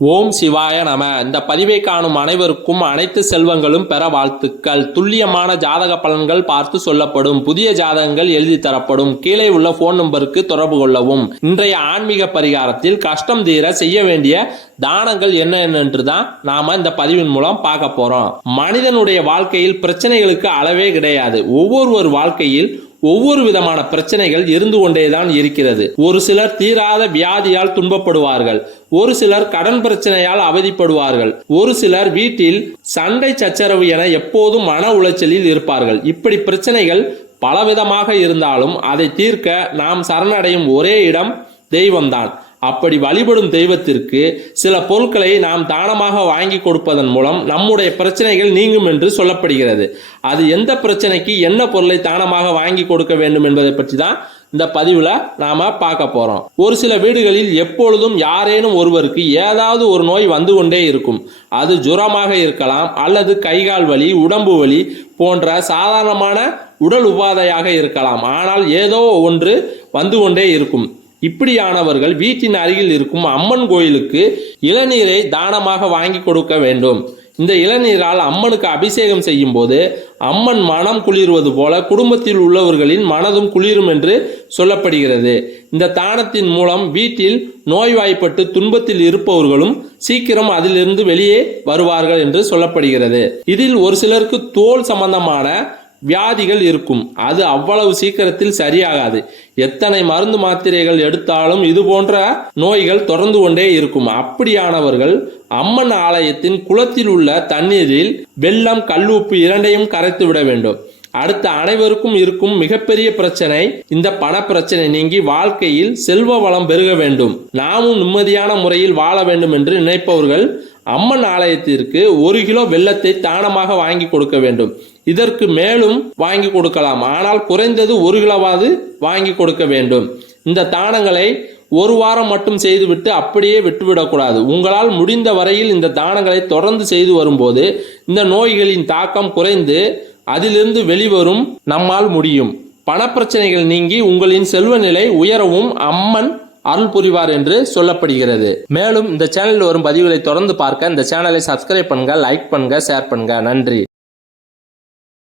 ஓம் சிவாய நம. இந்த பதிவை காணும் அனைவருக்கும் அனைத்து செல்வங்களும் பெற வாழ்த்துக்கள். துல்லியமான ஜாதக பலன்கள் பார்த்து சொல்லப்படும். புதிய ஜாதகங்கள் எழுதி தரப்படும். கீழே உள்ள போன் நம்பருக்கு தொடர்பு கொள்ளவும். இன்றைய ஆன்மீக பரிகாரத்தில் கஷ்டம் தீர செய்ய வேண்டிய தானங்கள் என்னென்று தான் நாம இந்த பதிவின் மூலம் பார்க்க போறோம். மனிதனுடைய வாழ்க்கையில் பிரச்சனைகளுக்கு அளவே கிடையாது. ஒவ்வொரு வாழ்க்கையில் ஒவ்வொரு விதமான பிரச்சனைகள் இருந்து கொண்டேதான் இருக்கிறது. ஒரு சிலர் தீராத வியாதியால் துன்பப்படுவார்கள், ஒரு சிலர் கடன் பிரச்சனையால் அவதிப்படுவார்கள், ஒரு சிலர் வீட்டில் சண்டை சச்சரவு என எப்போதும் மன உளைச்சலில் இருப்பார்கள். இப்படி பிரச்சனைகள் பலவிதமாக இருந்தாலும் அதை தீர்க்க நாம் சரணடையும் ஒரே இடம் தெய்வம்தான். அப்படி வழிபடும் தெய்வத்திற்கு சில பொருட்களை நாம் தானமாக வாங்கி கொடுப்பதன் மூலம் நம்முடைய பிரச்சனைகள் நீங்கும் என்று சொல்லப்படுகிறது. அது எந்த பிரச்சனைக்கு என்ன பொருளை தானமாக வாங்கி கொடுக்க வேண்டும் என்பதை பற்றி தான் இந்த பதிவுல நாம பார்க்க போறோம். ஒரு சில வீடுகளில் எப்பொழுதும் யாரேனும் ஒருவருக்கு ஏதாவது ஒரு நோய் வந்து கொண்டே இருக்கும். அது ஜுரமாக இருக்கலாம், அல்லது கைகால் வலி, உடம்பு வலி போன்ற சாதாரணமான உடல் உபாதையாக இருக்கலாம். ஆனால் ஏதோ ஒன்று வந்து கொண்டே இருக்கும். இப்படியானவர்கள் வீட்டின் அருகில் இருக்கும் அம்மன் கோயிலுக்கு இளநீரை தானமாக வாங்கி கொடுக்க வேண்டும். இந்த இளநீரால் அம்மனுக்கு அபிஷேகம் செய்யும் போது அம்மன் மனம் குளிர்வது போல குடும்பத்தில் உள்ளவர்களின் மனதும் குளிரும் என்று சொல்லப்படுகிறது. இந்த தானத்தின் மூலம் வீட்டில் நோய்வாய்ப்பட்டு துன்பத்தில் இருப்பவர்களும் சீக்கிரம் அதிலிருந்து வெளியே வருவார்கள் என்று சொல்லப்படுகிறது. இதில் ஒரு சிலருக்கு தோல் சம்பந்தமான வியாதிகள் இருக்கும். அது அவ்வளவு சீக்கிரத்தில் சரியாகாது. எத்தனை மருந்து மாத்திரைகள் எடுத்தாலும் இது போன்ற நோய்கள் தொடர்ந்து கொண்டே இருக்கும். அப்படியானவர்கள் அம்மன் ஆலயத்தின் குளத்தில் உள்ள தண்ணீரில் வெல்லம், கல்லுப்பு இரண்டையும் கரைத்து விட வேண்டும். அடுத்த அனைவருக்கும் இருக்கும் மிகப்பெரிய பிரச்சனை இந்த பண பிரச்சனை நீங்கி வாழ்க்கையில் செல்வ வளம் பெருக வேண்டும், நாமும் நிம்மதியான முறையில் வாழ வேண்டும் என்று நினைப்பவர்கள் அம்மன் ஆலயத்திற்கு 1 கிலோ வெல்லத்தை தானமாக வாங்கி கொடுக்க வேண்டும். இதற்கு மேலும் வாங்கி கொடுக்கலாம், ஆனால் குறைந்தது 1 கிலோவாவது வாங்கி கொடுக்க வேண்டும். இந்த தானங்களை ஒரு வாரம் மட்டும் செய்துவிட்டு அப்படியே விட்டுவிடக்கூடாது. உங்களால் முடிந்த வரையில் இந்த தானங்களை தொடர்ந்து செய்து வரும்போது இந்த நோய்களின் தாக்கம் குறைந்து அதிலிருந்து வெளிவரும் நம்மால் முடியும். பணப்பிரச்சனைகள் நீங்கி உங்களின் செல்வ நிலை உயரவும் அம்மன் அருள் புரிவார் என்று சொல்லப்படுகிறது. மேலும் இந்த சேனலில் வரும் பதிவுகளை தொடர்ந்து பார்க்க இந்த சேனலை சப்ஸ்கிரைப் பண்ணுங்க, லைக் பண்ணுங்க, ஷேர் பண்ணுங்க. நன்றி.